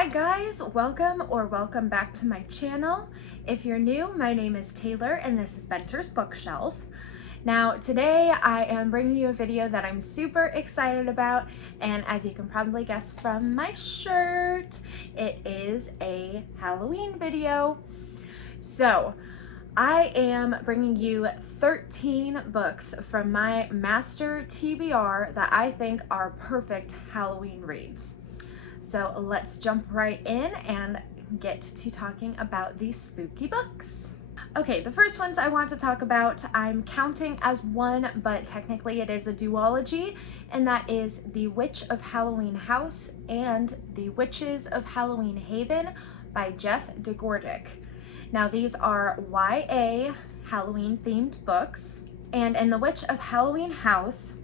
Hi guys, welcome back to my channel. If you're new, my name is Taylor and this is Benter's Bookshelf. Now today I am bringing you a video that I'm super excited about, and as you can probably guess from my shirt, it is a Halloween video. So I am bringing you 13 books from my master TBR that I think are perfect Halloween reads. So let's jump right in and get to talking about these spooky books. Okay, the first ones I want to talk about, I'm counting as one, but technically it is a duology, and that is The Witch of Halloween House and The Witches of Halloween Haven by Jeff Degordick. Now these are YA Halloween themed books, and in The Witch of Halloween House,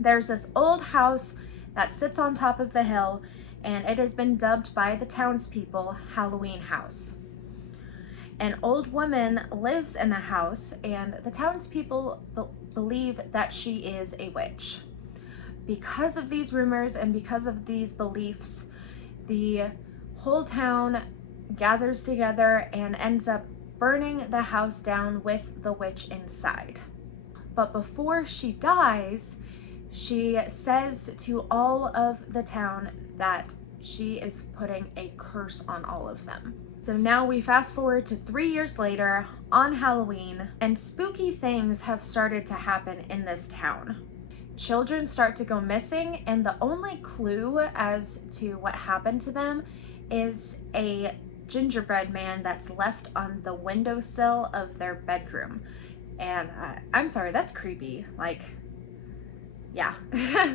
there's this old house that sits on top of the hill, and it has been dubbed by the townspeople Halloween House. An old woman lives in the house, and the townspeople believe that she is a witch. Because of these rumors and because of these beliefs, the whole town gathers together and ends up burning the house down with the witch inside. But before she dies, she says to all of the town that she is putting a curse on all of them. So now we fast forward to 3 years later on Halloween, and spooky things have started to happen in this town. Children start to go missing, and the only clue as to what happened to them is a gingerbread man that's left on the windowsill of their bedroom. And I'm sorry, that's creepy. Like, yeah,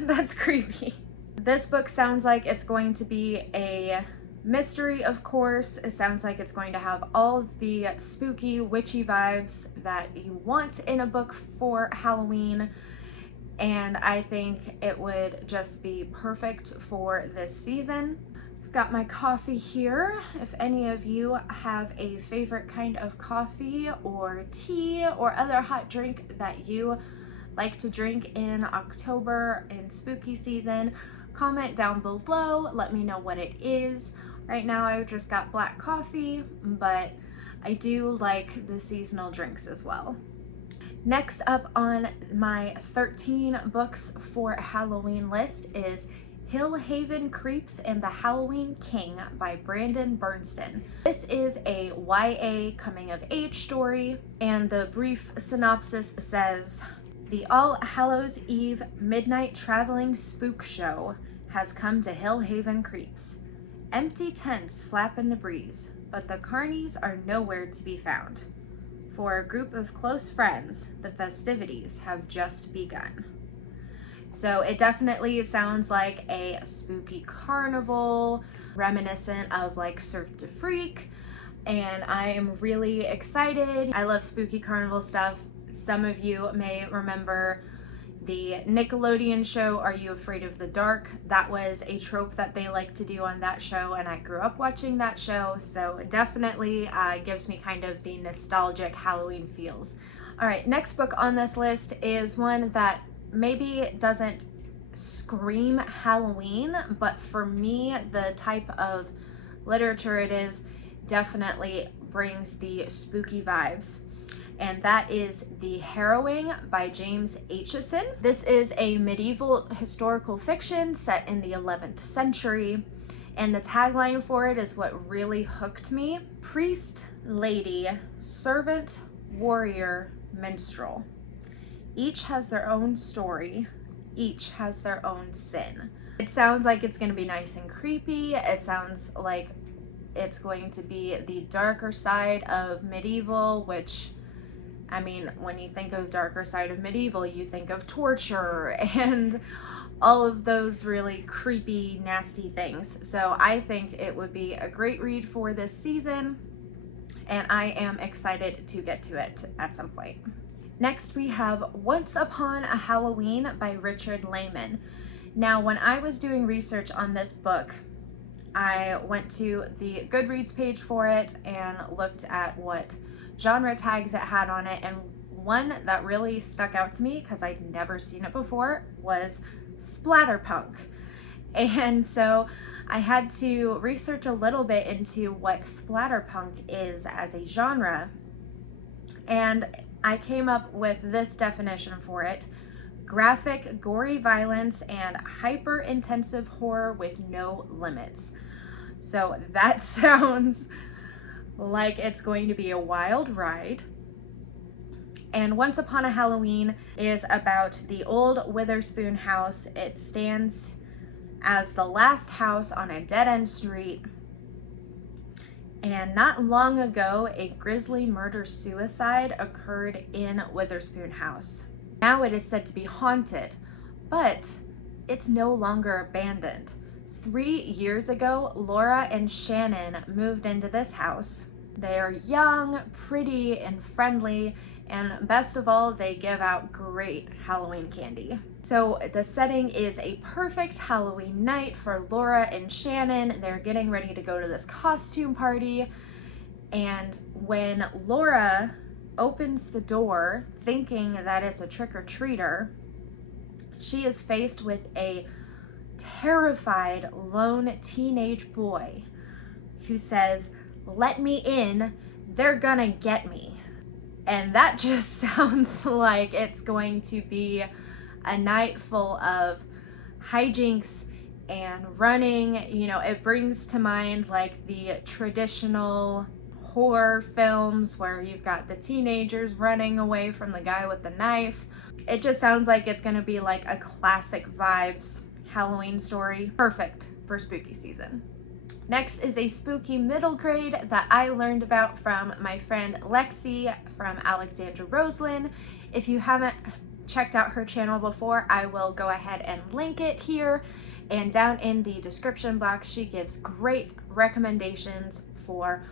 that's creepy. This book sounds like it's going to be a mystery, of course. It sounds like it's going to have all the spooky, witchy vibes that you want in a book for Halloween. And I think it would just be perfect for this season. I've got my coffee here. If any of you have a favorite kind of coffee or tea or other hot drink that you like to drink in October and spooky season, comment down below, let me know what it is. Right now I've just got black coffee, but I do like the seasonal drinks as well. Next up on my 13 books for Halloween list is Hill Haven Creeps and the Halloween King by Bernstein. This is a YA coming of age story, and the brief synopsis says, "The All Hallows Eve midnight traveling spook show has come to Hill Haven Creeps. Empty tents flap in the breeze, but the carnies are nowhere to be found. For a group of close friends, the festivities have just begun." So it definitely sounds like a spooky carnival, reminiscent of like Cirque du Freak, and I am really excited. I love spooky carnival stuff. Some of you may remember the Nickelodeon show, Are You Afraid of the Dark? That was a trope that they like to do on that show, and I grew up watching that show, so it definitely gives me kind of the nostalgic Halloween feels. All right, next book on this list is one that maybe doesn't scream Halloween, but for me, the type of literature it is definitely brings the spooky vibes. And that is The Harrowing by James Aitchison. This is a medieval historical fiction set in the 11th century, and the tagline for it is what really hooked me. Priest, lady, servant, warrior, minstrel. Each has their own story, each has their own sin. It sounds like it's gonna be nice and creepy. It sounds like it's going to be the darker side of medieval, which, I mean, when you think of darker side of medieval, you think of torture and all of those really creepy, nasty things. So I think it would be a great read for this season, and I am excited to get to it at some point. Next, we have Once Upon a Halloween by Richard Lehman. Now, when I was doing research on this book, I went to the Goodreads page for it and looked at what genre tags it had on it, and one that really stuck out to me because I'd never seen it before was Splatter Punk. And so I had to research a little bit into what splatter punk is as a genre, and I came up with this definition for it: graphic, gory violence and hyper-intensive horror with no limits. So that sounds like it's going to be a wild ride. And Once Upon a Halloween is about the old Witherspoon house. It stands as the last house on a dead-end street. And not long ago, a grisly murder-suicide occurred in Witherspoon house. Now it is said to be haunted, but it's no longer abandoned. 3 years ago, Laura and Shannon moved into this house. They are young, pretty, and friendly, and best of all, they give out great Halloween candy. So the setting is a perfect Halloween night for Laura and Shannon. They're getting ready to go to this costume party, and when Laura opens the door thinking that it's a trick-or-treater, she is faced with a terrified lone teenage boy who says, "Let me in, they're gonna get me." And that just sounds like it's going to be a night full of hijinks and running. You know, it brings to mind like the traditional horror films where you've got the teenagers running away from the guy with the knife. It just sounds like it's going to be like a classic vibes Halloween story. Perfect for spooky season. Next is a spooky middle grade that I learned about from my friend Lexi from Alexandra Roseland. If you haven't checked out her channel before, I will go ahead and link it here. And down in the description box, she gives great recommendations for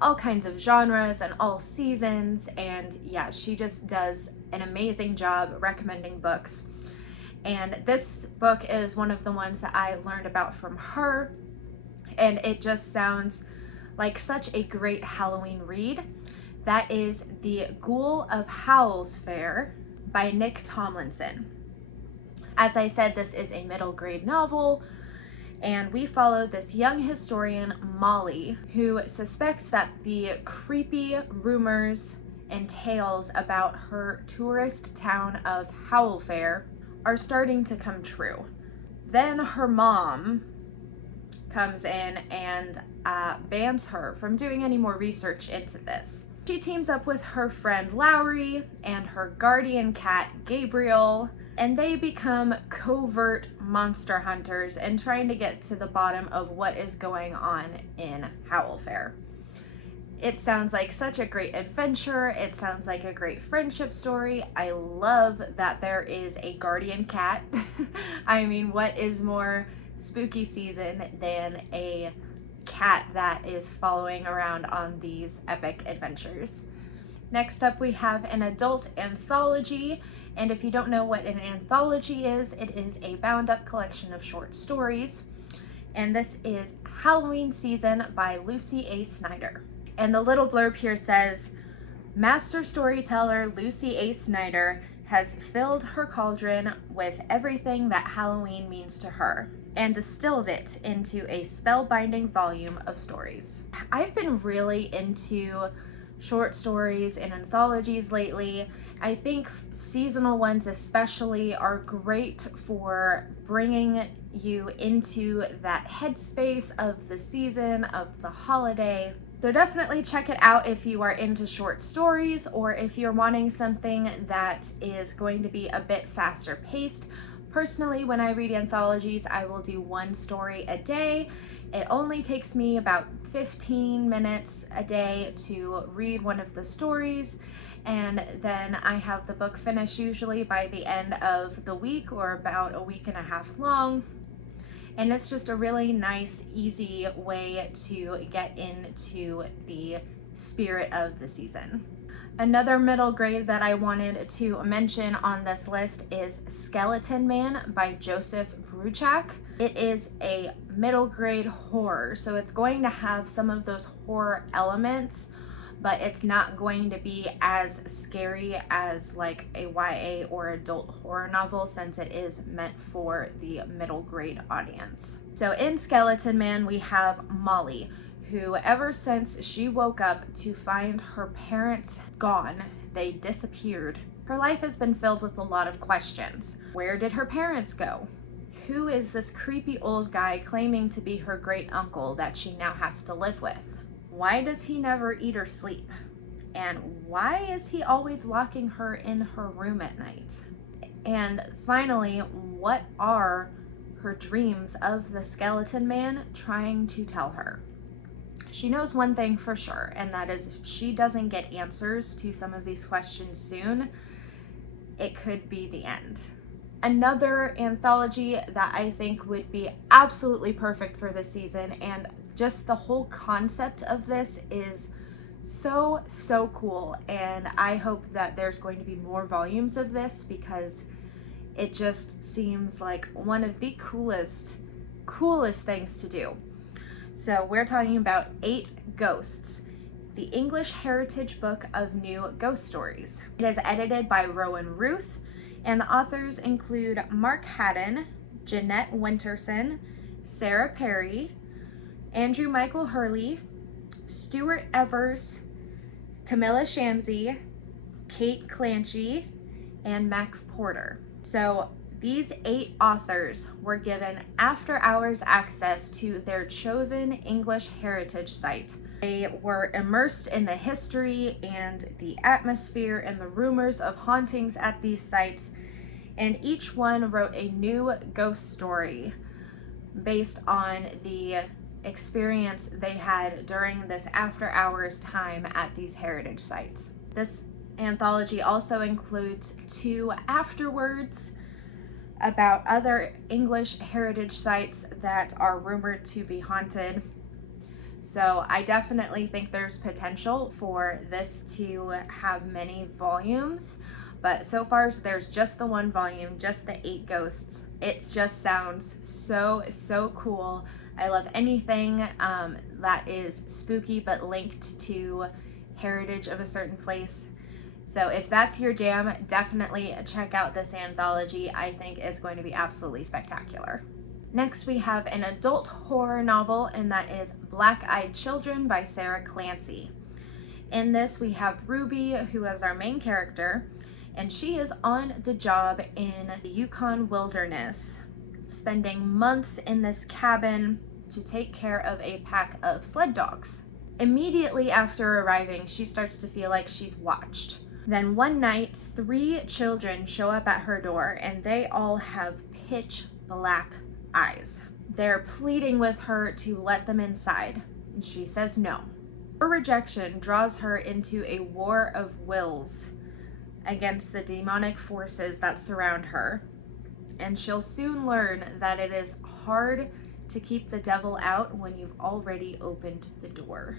all kinds of genres and all seasons. And yeah, she just does an amazing job recommending books. And this book is one of the ones that I learned about from her. And it just sounds like such a great Halloween read. That is The Ghoul of Howl's Fair by Nick Tomlinson. As I said, this is a middle grade novel, and we follow this young historian, Molly, who suspects that the creepy rumors and tales about her tourist town of Howl Fair are starting to come true. Then her mom comes in and bans her from doing any more research into this. She teams up with her friend Lowry and her guardian cat Gabriel, and they become covert monster hunters and trying to get to the bottom of what is going on in Howl Fair. It sounds like such a great adventure. It sounds like a great friendship story. I love that there is a guardian cat. I mean, what is more spooky season than a cat that is following around on these epic adventures? Next up, we have an adult anthology, and if you don't know what an anthology is, it is a bound up collection of short stories, and this is Halloween Season by Lucy A. Snyder. And the little blurb here says, "Master storyteller Lucy A. Snyder has filled her cauldron with everything that Halloween means to her and distilled it into a spellbinding volume of stories." I've been really into short stories and anthologies lately. I think seasonal ones especially are great for bringing you into that headspace of the season, of the holiday. So definitely check it out if you are into short stories, or if you're wanting something that is going to be a bit faster paced. Personally, when I read anthologies, I will do one story a day. It only takes me about 15 minutes a day to read one of the stories, and then I have the book finished usually by the end of the week, or about a week and a half long. And it's just a really nice, easy way to get into the spirit of the season. Another middle grade that I wanted to mention on this list is Skeleton Man by Joseph Bruchak. It is a middle grade horror, so it's going to have some of those horror elements, but it's not going to be as scary as like a YA or adult horror novel, since it is meant for the middle grade audience. So in Skeleton Man, we have Molly, who ever since she woke up to find her parents gone, they disappeared, her life has been filled with a lot of questions. Where did her parents go? Who is this creepy old guy claiming to be her great uncle that she now has to live with? Why does he never eat or sleep? And why is he always locking her in her room at night? And finally, what are her dreams of the Skeleton Man trying to tell her? She knows one thing for sure, and that is if she doesn't get answers to some of these questions soon, it could be the end. Another anthology that I think would be absolutely perfect for this season, and just the whole concept of this is so cool, and I hope that there's going to be more volumes of this because it just seems like one of the coolest things to do. So we're talking about 8 Ghosts, the English Heritage Book of New Ghost Stories. It is edited by Rowan Ruth, and the authors include Mark Haddon, Jeanette Winterson, Sarah Perry, Andrew Michael Hurley, Stuart Evers, Camilla Shamsey, Kate Clancy, and Max Porter. So these 8 authors were given after-hours access to their chosen English heritage site. They were immersed in the history and the atmosphere and the rumors of hauntings at these sites, and each one wrote a new ghost story based on the experience they had during this after-hours time at these heritage sites. This anthology also includes 2 afterwords about other English heritage sites that are rumored to be haunted. So I definitely think there's potential for this to have many volumes, but so far there's just the 1 volume, just the 8 ghosts. It just sounds so cool. I love anything that is spooky but linked to heritage of a certain place. So if that's your jam, definitely check out this anthology. I think it's going to be absolutely spectacular. Next, we have an adult horror novel, and that is Black-Eyed Children by Sarah Clancy. In this, we have Ruby, who is our main character, and she is on the job in the Yukon wilderness, spending months in this cabin to take care of a pack of sled dogs. Immediately after arriving, she starts to feel like she's watched. Then one night, 3 children show up at her door, and they all have pitch black eyes. They're pleading with her to let them inside, and she says no. Her rejection draws her into a war of wills against the demonic forces that surround her, and she'll soon learn that it is hard to keep the devil out when you've already opened the door.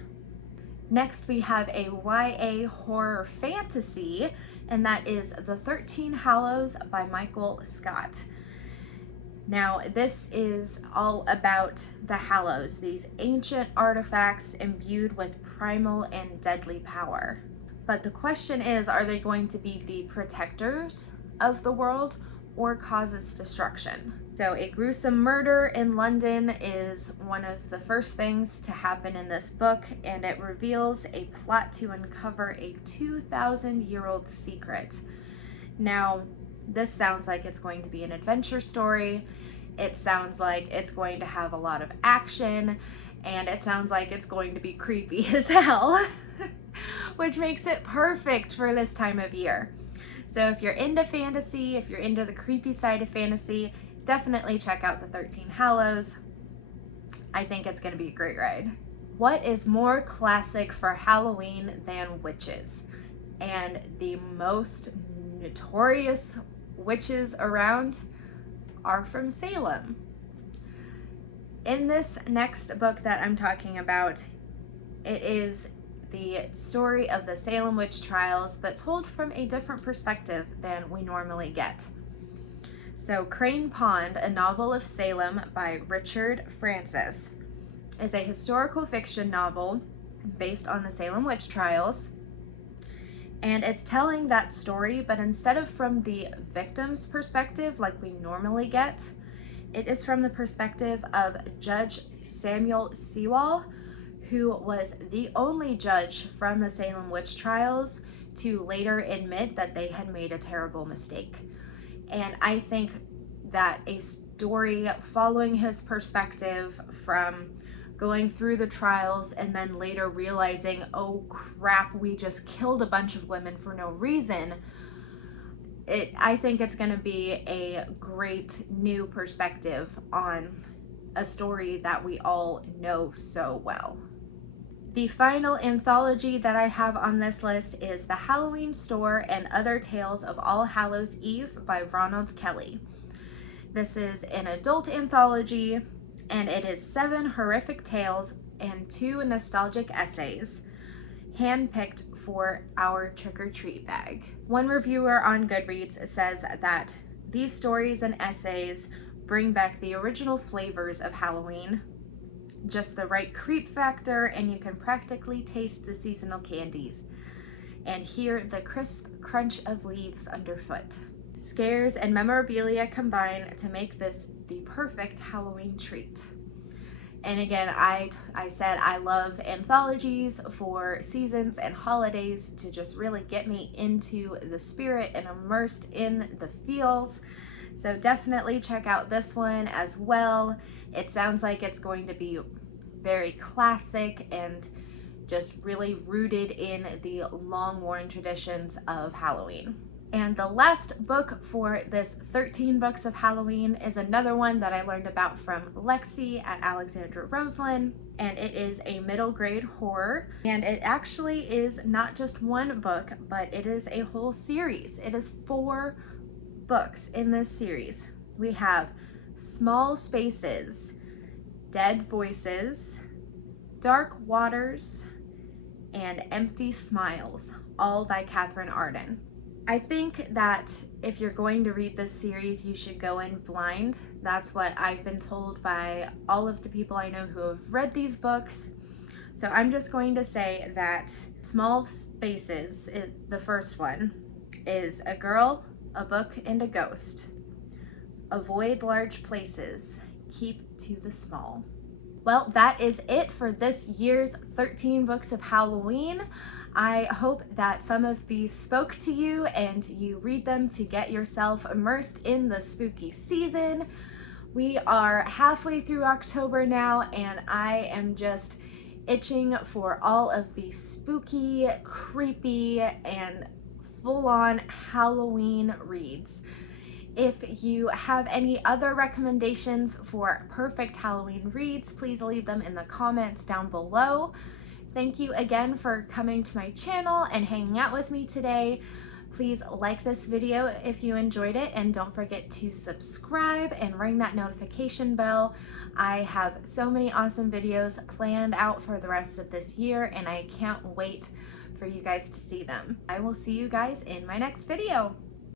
Next, we have a YA horror fantasy, and that is The 13 Hallows by Michael Scott. Now, this is all about the Hallows, these ancient artifacts imbued with primal and deadly power. But the question is, are they going to be the protectors of the world or cause its destruction? So a gruesome murder in London is one of the first things to happen in this book, and it reveals a plot to uncover a 2,000-year-old secret. Now, this sounds like it's going to be an adventure story. It sounds like it's going to have a lot of action, and it sounds like it's going to be creepy as hell, which makes it perfect for this time of year. So if you're into fantasy, if you're into the creepy side of fantasy, definitely check out The 13 Hallows. I think it's going to be a great ride. What is more classic for Halloween than witches? And the most notorious witches around are from Salem. In this next book that I'm talking about, it is the story of the Salem witch trials, but told from a different perspective than we normally get. So Crane Pond, a novel of Salem by Richard Francis, is a historical fiction novel based on the Salem witch trials. And it's telling that story, but instead of from the victim's perspective like we normally get, it is from the perspective of Judge Samuel Sewall, who was the only judge from the Salem witch trials to later admit that they had made a terrible mistake. And I think that a story following his perspective from going through the trials and then later realizing, oh crap, we just killed a bunch of women for no reason, I think it's going to be a great new perspective on a story that we all know so well. The final anthology that I have on this list is The Halloween Store and Other Tales of All Hallows Eve by Ronald Kelly. This is an adult anthology, and it is 7 horrific tales and 2 nostalgic essays, handpicked for our trick-or-treat bag. One reviewer on Goodreads says that these stories and essays bring back the original flavors of Halloween, just the right creep factor, and you can practically taste the seasonal candies and hear the crisp crunch of leaves underfoot. Scares and memorabilia combine to make this the perfect Halloween treat. And again, I said I love anthologies for seasons and holidays to just really get me into the spirit and immersed in the feels. So definitely check out this one as well. It sounds like it's going to be very classic and just really rooted in the long-worn traditions of Halloween. And the last book for this 13 books of Halloween is another one that I learned about from Lexi at Alexandra Roseland, and it is a middle grade horror. And it actually is not just one book, but it is a whole series. It is 4 books in this series. We have Small Spaces, Dead Voices, Dark Waters, and Empty Smiles, all by Catherine Arden. I think that if you're going to read this series, you should go in blind. That's what I've been told by all of the people I know who have read these books. So I'm just going to say that Small Spaces, the first one, is a girl, a book, and a ghost. Avoid large places. Keep to the small. Well, that is it for this year's 13 books of Halloween. I hope that some of these spoke to you and you read them to get yourself immersed in the spooky season. We are halfway through October now, and I am just itching for all of the spooky, creepy, and full-on Halloween reads. If you have any other recommendations for perfect Halloween reads, please leave them in the comments down below. Thank you again for coming to my channel and hanging out with me today. Please like this video if you enjoyed it, and don't forget to subscribe and ring that notification bell. I have so many awesome videos planned out for the rest of this year, and I can't wait for you guys to see them. I will see you guys in my next video.